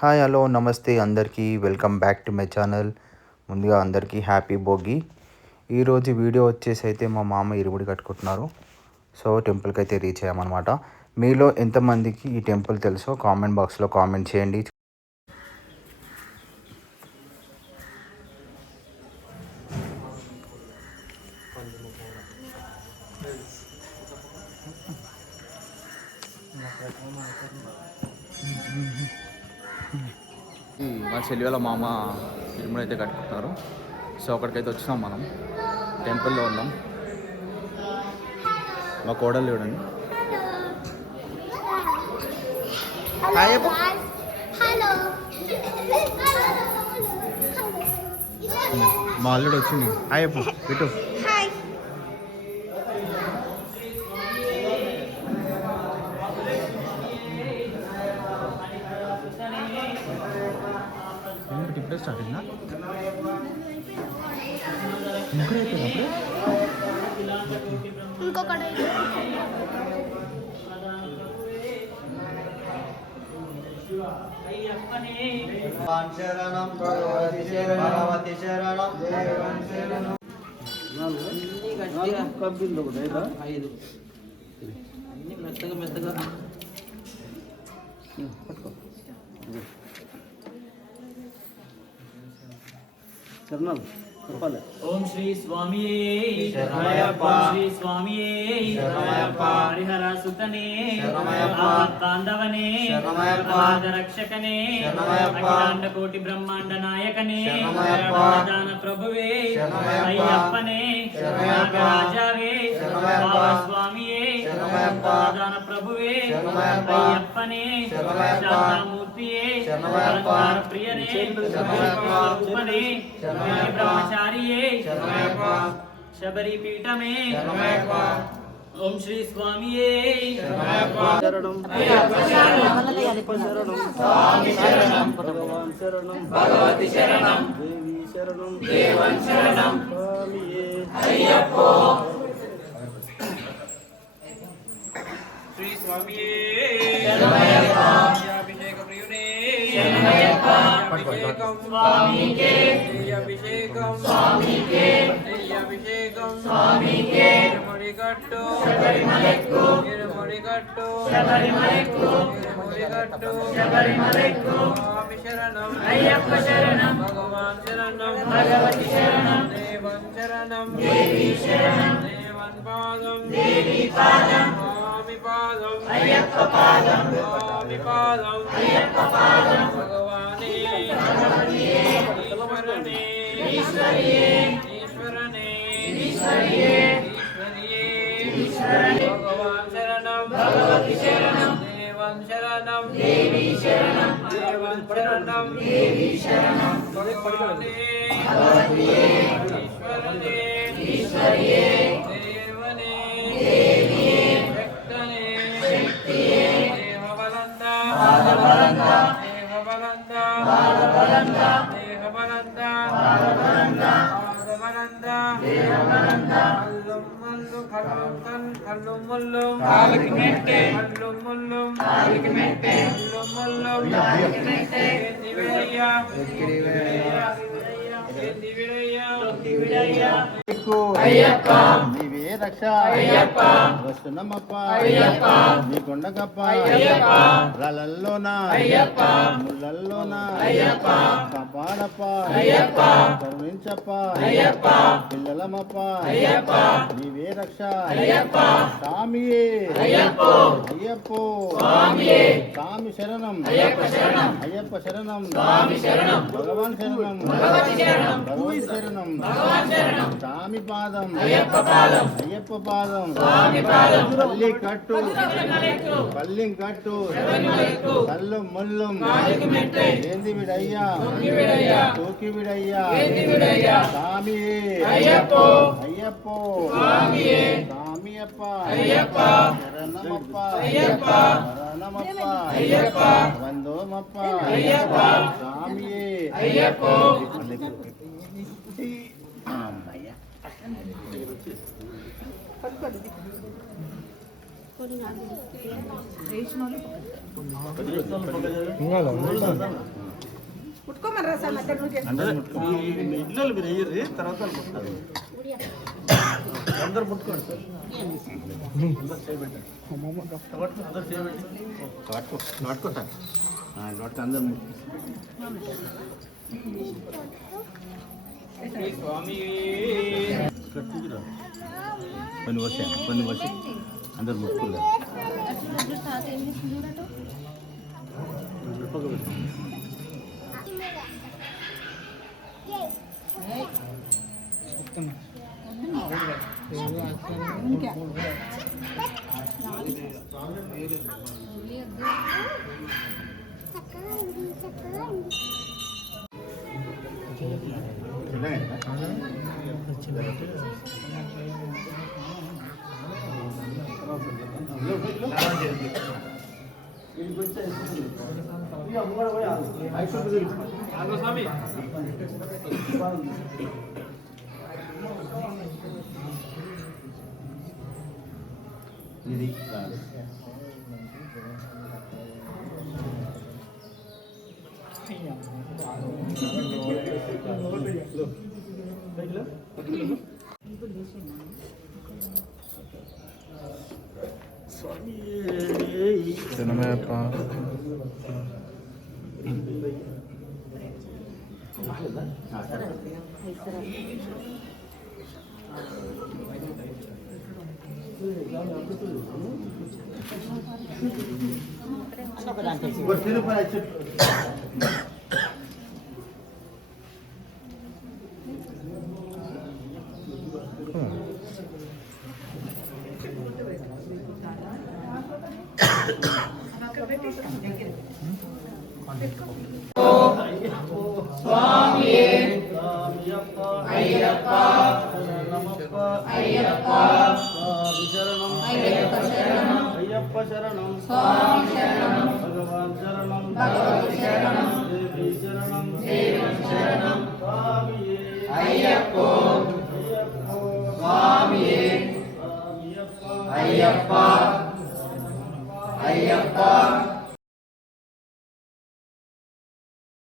Hi hello నమస్తే అందరికీ welcome back to my channel. ముందుగా అందరికీ హ్యాపీ భోగి. ఈరోజు వీడియో వచ్చేసి అయితే మా మామ ఇరుముడి కట్టుకుంటున్నారు. సో టెంపుల్కి అయితే రీచ్ అయ్యామన్నమాట. మీలో ఎంతమందికి ఈ టెంపుల్ తెలుసో కామెంట్ బాక్స్లో కామెంట్ చేయండి. మా చెల్లి వాళ్ళ మామ ఇరుముడి అయితే కట్టుకుంటున్నారు. సో అక్కడికైతే వచ్చినాం, మనం టెంపుల్లో ఉన్నాం. మా కోడలు చూడండి. మా అల్లుడు వచ్చింది. హాయ్ చెప్పు ఇటు. ఇప్పుడే స్టార్ట్ అయిందా? ముగ్గురు అయిపోయింది అప్పుడే. శరణం భగవతి శరణం మెత్తగా మెత్తగా శరణం చెప్పాలి. ఓం శ్రీ స్వామి శరణమయ్యప్ప, శ్రీ స్వామి శరణమయ్యప్ప, హరిహర సుతనే శరణమయ్యప్ప, తాండవనే శరణమయ్యప్ప, రక్షకనే శరణమయ్యప్ప, అఖిలాండ కోటి బ్రహ్మాండ నాయకనే శరణమయ్యప్ప, దాన ప్రభువే శరణమయ్యప్పనే శరణమయ్యప్ప, రాజావే శరణమయ్యప్ప, స్వామియే శరణమయ్యప్ప, దాన ప్రభువే శరణమయ్యప్ప, అయ్యప్పనే శరణమయ్యప్ప, మూర్తియే శరణమయ్యప్ప, ప్రియనే శరణమయ్యప్ప, రూపనే బ్రహ్మచారియే శరణమయ్యప్ప, శబరి పీఠమే శరణమయ్యప్ప, ఓం శ్రీ స్వామియే శరణమయ్యప్ప, శరణం అయ్యప్ప, శరణం స్వామి శరణం, భగవాన్ శరణం, భగవతి శరణం, దేవి శరణం, దేవన్ శరణం, స్వామియే అయ్యప్ప, శ్రీ స్వామియే శరణమయ్యప్ప, అభిషేక ప్రియునే శరణమయ్యప్ప, అభిషేకం స్వామికే, అభిషేకం స్వామికే, అభిషేకం స్వామికే, ముడిగట్టు శబరిమలెక్కు, ముడిగట్టు శబరిమలెక్కు, ముడిగట్టు శబరిమలెక్కు, స్వామి శరణం అయ్యప్ప శరణం, భగవాన్ శరణం, భగవతి శరణం, దేవన్ శరణం, దేవి శరణం, దేవన్ పాదం, దేవి పాదం, స్వామి పాదం అయ్యప్ప పాదం, స్వామి పాదం అయ్యప్ప పాదం, భగవానే ఈశ్వరనే ఈశ్వరియే ఈశ్వరనే ఈశ్వరియే ఈశ్వరనే, భగవాన్ శరణం, భగవతి శరణం, దేవన్ శరణం, దేవి శరణం, దేవన్ శరణం, దేవి శరణం, భగవానే భగవతియే ఈశ్వరనే ఈశ్వరియే దేవనే దేవియే శక్తనే శక్తియే, దేహబలంద బాలబలంద, దేహబలంద బాలబలంద, దేహబలంద బాలబలంద, బాలబలంద దేహబలంద, అల్లుం మల్లు కల్లుం కన్ కల్లుం ముల్లుం కాలికి మెట్టే, అల్లుం ముల్లుం కాలికి మెట్టే, అల్లుం ముల్లుం కాలికి మెట్టే, దివిడయ్యా దివిడయ్యా దివిడయ్యా దివిడయ్యా అయ్యప్ప, నీవే రక్ష అయ్యప్ప, వస్తున్నమప్ప అయ్యప్ప, నీ కొండకప్ప అయ్యప్ప, రాళ్ళల్లోన అయ్యప్ప, ముళ్ళల్లోన అయ్యప్ప, కాపాడప్ప అయ్యప్ప, కరుణించప్ప అయ్యప్ప, పిల్లలమప్ప అయ్యప్ప, నీవే రక్ష అయ్యప్ప, స్వామియే అయ్యప్ప అయ్యప్ప, స్వామియే స్వామి శరణం అయ్యప్ప శరణం, అయ్యప్ప శరణం, స్వామి శరణం, భగవాన్ శరణం, భగవతి శరణం, భగవతి శరణం, భగవాన్ శరణం, స్వామి పాదం అయ్యప్ప పాదం, అయ్యప్ప పాదం, స్వామి పాదం, పల్లి కట్టు పల్లిం కట్టు కల్లు ముల్లు ఏంది విడయ్యా తూకి విడయ్యా స్వామి అయ్యప్ప అయ్యప్ప స్వామియప్ప అయ్యప్ప, శరణమప్ప అయ్యప్ప, శరణమప్ప అయ్యప్ప, వందోమప్ప అయ్యప్ప, స్వామియే అయ్యప్ప. ముట్టుకోమరా సార్ ఇళ్ళు మీరు వేయర్రి తర్వాత అందరు ముట్టుకోండి సార్ అందరు చేయబెట్టండి అందరు చేయబెట్టి పట్టుకుంటాను వాటికి అందరు కొన్ని వచ్చి అందరు ముట్టుకోలేదు ఇది తినమేప స్వామి అయ్యప్ప అయ్యప్ప శరణం అయ్యప్ప శరణం స్వామి శరణం భగవాన్ శరణం భగవతి శరణం దేవి శరణం దేవి శరణం స్వామి అయ్యప్ప స్వామి అయ్యప్ప అయ్యప్ప